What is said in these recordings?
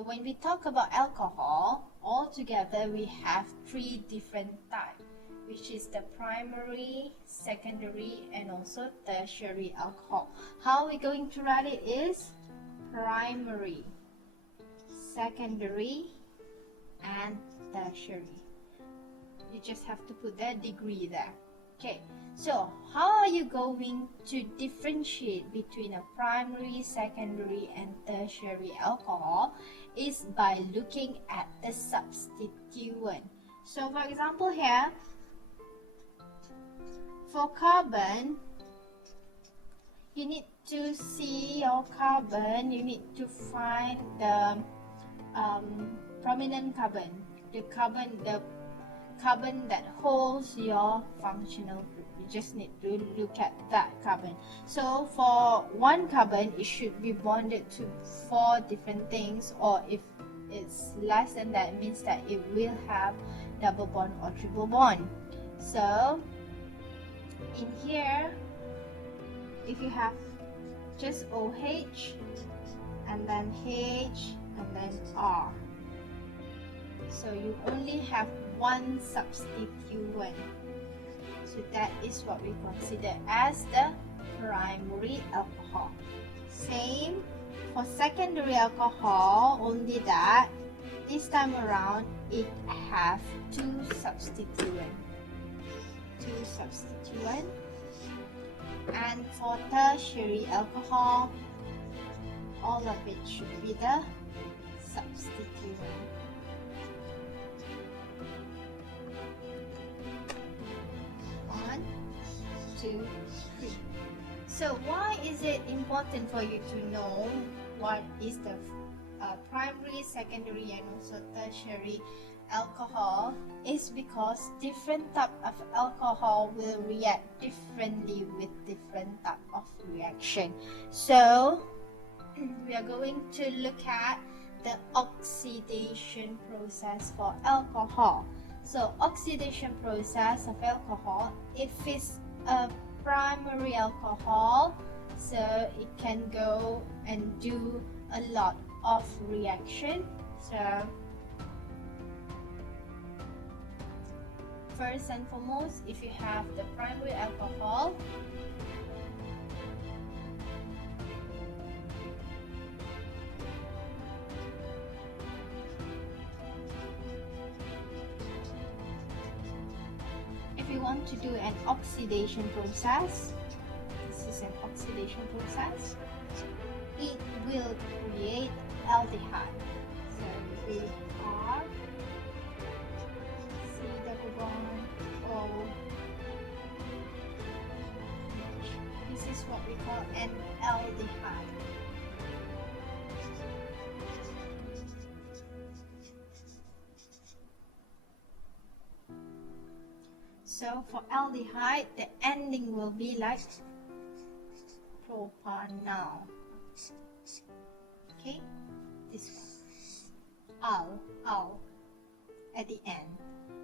So when we talk about alcohol, altogether we have three different types, which is the primary, secondary, and also tertiary alcohol. How are we going to write it is primary, secondary, and tertiary. You just have to put that degree there. Okay, so how are you going to differentiate between a primary, secondary, and tertiary alcohol is by looking at the substituent. So for example here, for carbon, you need to see your carbon, you need to find the prominent carbon, the carbon that holds your functional group. You just need to look at that carbon. So for one carbon, it should be bonded to 4 different things, or if it's less than that, it means that it will have double bond or triple bond. So in here, if you have just OH and then H and then R, so you only have one substituent. So that is what we consider as the primary alcohol. Same for secondary alcohol, only that this time around it have 2 substituents. And for tertiary alcohol, all of it should be the substituent. One, two, three. So why is it important for you to know what is the primary, secondary, and also tertiary alcohol? Is because different type of alcohol will react differently with different type of reaction. So we are going to look at the oxidation process for alcohol. So oxidation process of alcohol, if it's a primary alcohol, so it can go and do a lot of reaction. So first and foremost, if you have the primary alcohol, if you want to do an oxidation process, this is an oxidation process, it will create aldehyde. So we are C double bond O. This is what we call an aldehyde. So for aldehyde, the ending will be like propanol. Okay, this one, al at the end.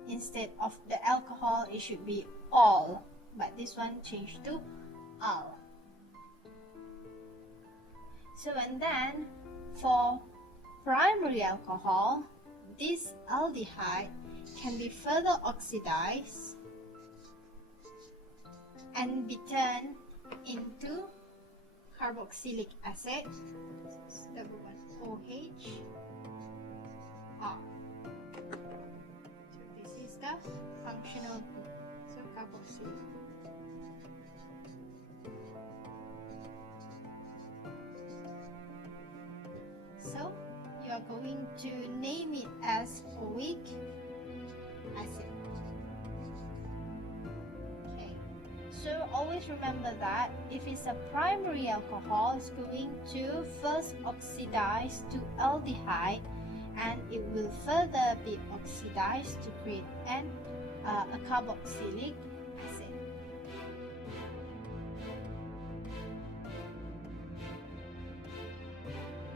Instead of the alcohol, it should be all, but this one changed to al. So and then for primary alcohol, this aldehyde can be further oxidized and be turned into carboxylic acid. Double one OH R. So this is the functional group. So carboxylic. So you are going to name it as oic acid. So always remember that if it's a primary alcohol, it's going to first oxidize to aldehyde, and it will further be oxidized to create a carboxylic